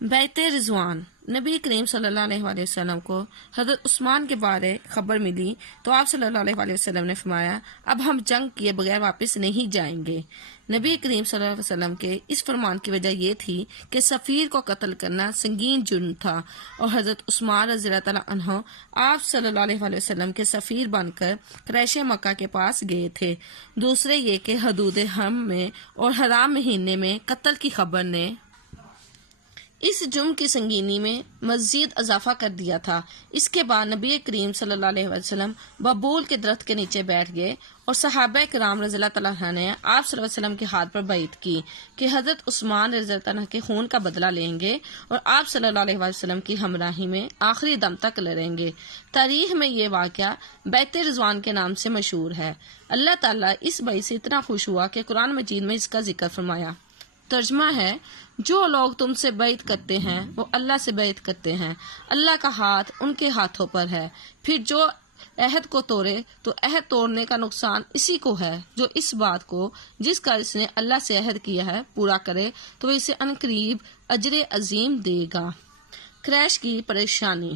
بیت رضوان۔ نبی کریم صلی اللہ علیہ وآلہ وسلم کو حضرت عثمان کے بارے خبر ملی تو آپ صلی اللہ علیہ وآلہ وسلم نے فرمایا اب ہم جنگ کیے بغیر واپس نہیں جائیں گے۔ نبی کریم صلی اللہ علیہ وسلم کے اس فرمان کی وجہ یہ تھی کہ سفیر کو قتل کرنا سنگین جرم تھا اور حضرت عثمان رضی اللہ تعالیٰ عنہ آپ صلی اللہ علیہ وآلہ وسلم کے سفیر بن کر قریش مکہ کے پاس گئے تھے۔ دوسرے یہ کہ حدود حرم میں اور حرام مہینے میں قتل کی خبر نے اس جرم کی سنگینی میں مزید اضافہ کر دیا تھا۔ اس کے بعد نبی کریم صلی اللہ علیہ وسلم ببول کے درخت کے نیچے بیٹھ گئے اور صحابہ کرام رضی اللہ تعالیٰ عنہ نے آپ صلی اللہ علیہ وسلم کے ہاتھ پر بیعت کی کہ حضرت عثمان رضی اللہ عنہ کے خون کا بدلہ لیں گے اور آپ صلی اللہ علیہ وسلم کی ہمراہی میں آخری دم تک لڑیں گے۔ تاریخ میں یہ واقعہ بیت رضوان کے نام سے مشہور ہے۔ اللہ تعالیٰ اس بیعت سے اتنا خوش ہوا کہ قرآن مجید میں اس کا ذکر فرمایا۔ ترجمہ ہے، جو لوگ تم سے بیعت کرتے ہیں وہ اللہ سے بیعت کرتے ہیں، اللہ کا ہاتھ ان کے ہاتھوں پر ہے۔ پھر جو عہد کو توڑے تو عہد توڑنے کا نقصان اسی کو ہے، جو اس بات کو جس کا اس نے اللہ سے عہد کیا ہے پورا کرے تو وہ اسے عنقریب اجر عظیم دے گا۔ قریش کی پریشانی۔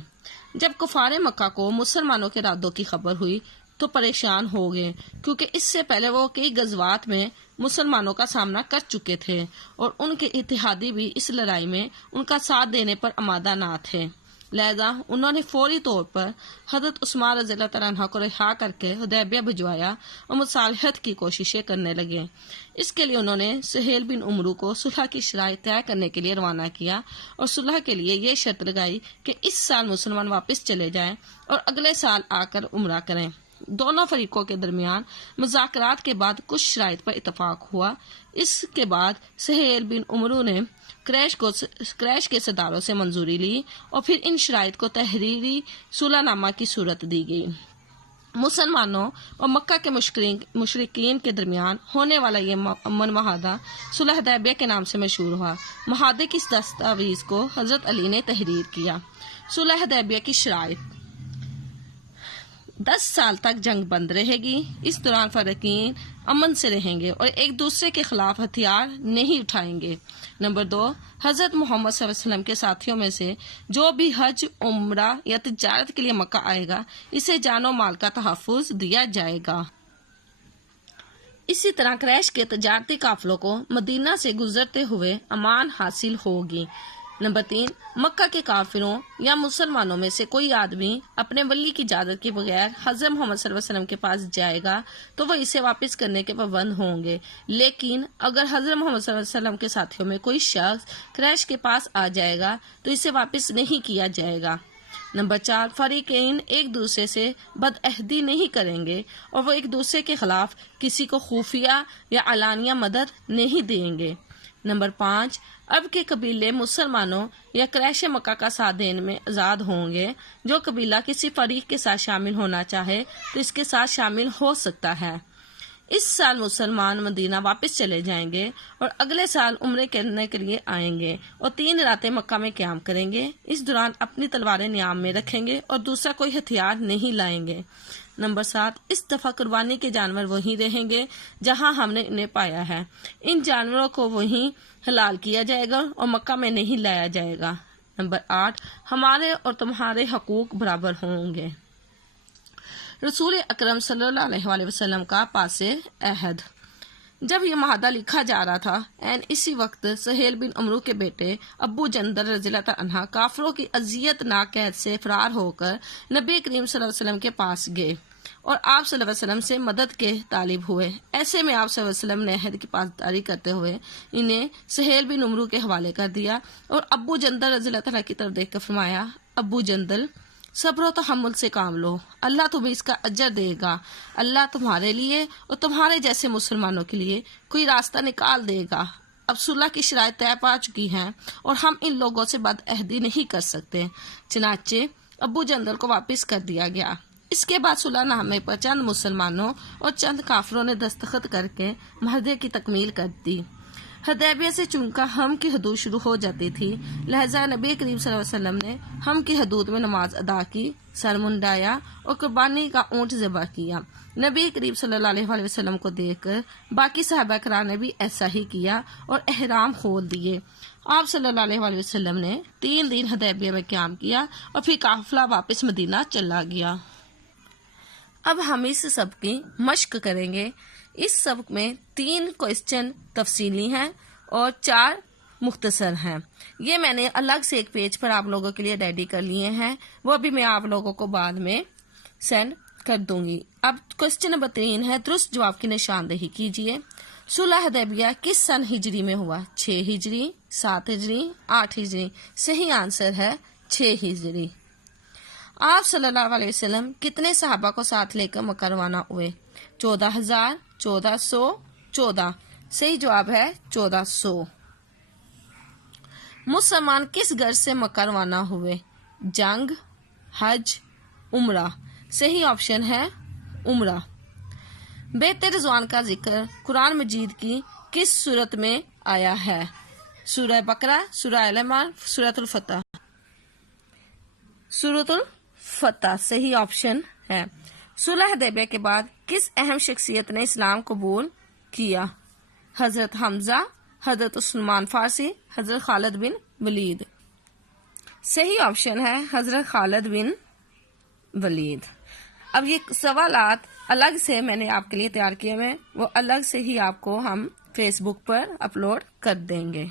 جب کفار مکہ کو مسلمانوں کے ردوں کی خبر ہوئی تو پریشان ہو گئے، کیونکہ اس سے پہلے وہ کئی غزوات میں مسلمانوں کا سامنا کر چکے تھے اور ان کے اتحادی بھی اس لڑائی میں ان کا ساتھ دینے پر آمادہ نہ تھے۔ لہذا انہوں نے فوری طور پر حضرت عثمان رضی اللہ تعالیٰ عنہ کو رہا کر کے حدیبیہ بھجوایا اور مصالحت کی کوششیں کرنے لگے۔ اس کے لیے انہوں نے سہیل بن عمرو کو صلح کی شرائط طے کرنے کے لیے روانہ کیا اور صلح کے لیے یہ شرط لگائی کہ اس سال مسلمان واپس چلے جائیں اور اگلے سال آ کر عمرہ کریں۔ دونوں فریقوں کے درمیان مذاکرات کے بعد کچھ شرائط پر اتفاق ہوا۔ اس کے بعد سہیل بن عمرو نے قریش کے سرداروں سے منظوری لی اور پھر ان شرائط کو تحریری صلح نامہ کی صورت دی گئی۔ مسلمانوں اور مکہ کے مشرکین کے درمیان ہونے والا یہ امن معاہدہ صلح حدیبیہ کے نام سے مشہور ہوا۔ معاہدے کی دستاویز کو حضرت علی نے تحریر کیا۔ صلح حدیبیہ کی شرائط: 10 سال تک جنگ بند رہے گی۔ اس دوران فریقین امن سے رہیں گے اور ایک دوسرے کے خلاف ہتھیار نہیں اٹھائیں گے۔ نمبر 2، حضرت محمد صلی اللہ علیہ وسلم کے ساتھیوں میں سے جو بھی حج، عمرہ یا تجارت کے لیے مکہ آئے گا اسے جان و مال کا تحفظ دیا جائے گا۔ اسی طرح قریش کے تجارتی قافلوں کو مدینہ سے گزرتے ہوئے امان حاصل ہوگی۔ نمبر 3، مکہ کے کافروں یا مسلمانوں میں سے کوئی آدمی اپنے ولی کی اجازت کے بغیر حضرت محمد صلی اللہ علیہ وسلم کے پاس جائے گا تو وہ اسے واپس کرنے کے پابند ہوں گے، لیکن اگر حضرت محمد صلی اللہ علیہ وسلم کے ساتھیوں میں کوئی شخص قریش کے پاس آ جائے گا تو اسے واپس نہیں کیا جائے گا۔ نمبر 4، فریقین ایک دوسرے سے بدعہدی نہیں کریں گے اور وہ ایک دوسرے کے خلاف کسی کو خفیہ یا علانیہ مدد نہیں دیں گے۔ نمبر 5، اب کے قبیلے مسلمانوں یا قریش مکہ کا ساتھ دینے میں آزاد ہوں گے۔ جو قبیلہ کسی فریق کے ساتھ شامل ہونا چاہے تو اس کے ساتھ شامل ہو سکتا ہے۔ اس سال مسلمان مدینہ واپس چلے جائیں گے اور اگلے سال عمرے کرنے کے لیے آئیں گے اور 3 راتیں مکہ میں قیام کریں گے۔ اس دوران اپنی تلواریں نیام میں رکھیں گے اور دوسرا کوئی ہتھیار نہیں لائیں گے۔ نمبر 7، اس دفعہ قربانی کے جانور وہیں رہیں گے جہاں ہم نے انہیں پایا ہے۔ ان جانوروں کو وہیں حلال کیا جائے گا اور مکہ میں نہیں لایا جائے گا۔ نمبر 8، ہمارے اور تمہارے حقوق برابر ہوں گے۔ رسول اکرم صلی اللہ علیہ وآلہ وسلم کا پاس عہد۔ جب یہ معاہدہ لکھا جا رہا تھا اسی وقت سہیل بن عمرو کے بیٹے ابو جندل رضی اللہ عنہ کافروں کی اذیت ناک قید سے فرار ہو کر نبی کریم صلی اللہ علیہ وسلم کے پاس گئے اور آپ صلی اللہ علیہ وسلم سے مدد کے طالب ہوئے۔ ایسے میں آپ صلی اللہ علیہ وسلم نے عہد کی پاسداری کرتے ہوئے انہیں سہیل بن عمرو کے حوالے کر دیا اور ابو جندل رضی اللہ تعالیٰ کی طرف دیکھ کر فرمایا، ابو جندل، صبر و تحمل سے کام لو، اللہ تمہیں اس کا اجر دے گا۔ اللہ تمہارے لیے اور تمہارے جیسے مسلمانوں کے لیے کوئی راستہ نکال دے گا۔ اب صلح کی شرائط طے پا چکی ہیں اور ہم ان لوگوں سے بدعہدی نہیں کر سکتے۔ چنانچہ ابو جندل کو واپس کر دیا گیا۔ اس کے بعد صلح نامے پر چند مسلمانوں اور چند کافروں نے دستخط کر کے معاہدے کی تکمیل کر دی۔ حدیبیہ سے چونکہ ہم کی حدود شروع ہو جاتی تھی، لہذا نبی کریم صلی اللہ علیہ وسلم نے ہم کی حدود میں نماز ادا کی سر منڈایا اور قربانی کا اونٹ ذبح کیا۔ نبی کریم صلی اللہ علیہ وسلم کو دیکھ کر باقی صحابہ کرام نے بھی ایسا ہی کیا اور احرام کھول دیے۔ آپ صلی اللہ علیہ وسلم نے 3 دن حدیبیہ میں قیام کیا اور پھر قافلہ واپس مدینہ چلا گیا۔ اب ہم اس سبق کی مشق کریں گے۔ اس سبق میں 3 کوسچن تفصیلی ہیں اور 4 مختصر ہیں۔ یہ میں نے الگ سے ایک پیج پر آپ لوگوں کے لیے ریڈی کر لیے ہیں، وہ بھی میں آپ لوگوں کو بعد میں سینڈ کر دوں گی۔ اب کوسچن نمبر 3 ہے، درست جواب کی نشاندہی کیجیے۔ صلح حدیبیہ کس سن ہجری میں ہوا؟ 6 ہجری، 7 ہجری، 8 ہجری؟ صحیح آنسر ہے 6 ہجری۔ آپ صلی اللہ علیہ وسلم کتنے صحابہ کو ساتھ لے کر مکہ روانہ ہوئے؟ 14,000، 1400، 14۔ صحیح جواب ہے 1400۔ مسلمان کس غرض سے مکہ روانہ ہوئے؟ جنگ، حج، عمرہ؟ صحیح آپشن ہے عمرہ۔ بیت رضوان کا ذکر قرآن مجید کی کس صورت میں آیا ہے؟ سورہ بقرہ، سورہ آل عمران، سورۃ الفتح؟ سورۃ الفتح صحیح آپشن ہے۔ صلح حدیبیہ کے بعد کس اہم شخصیت نے اسلام قبول کیا؟ حضرت حمزہ، حضرت عثمان فارسی، حضرت خالد بن ولید؟ صحیح آپشن ہے حضرت خالد بن ولید۔ اب یہ سوالات الگ سے میں نے آپ کے لیے تیار کیے ہوئے، وہ الگ سے ہی آپ کو ہم فیس بک پر اپلوڈ کر دیں گے۔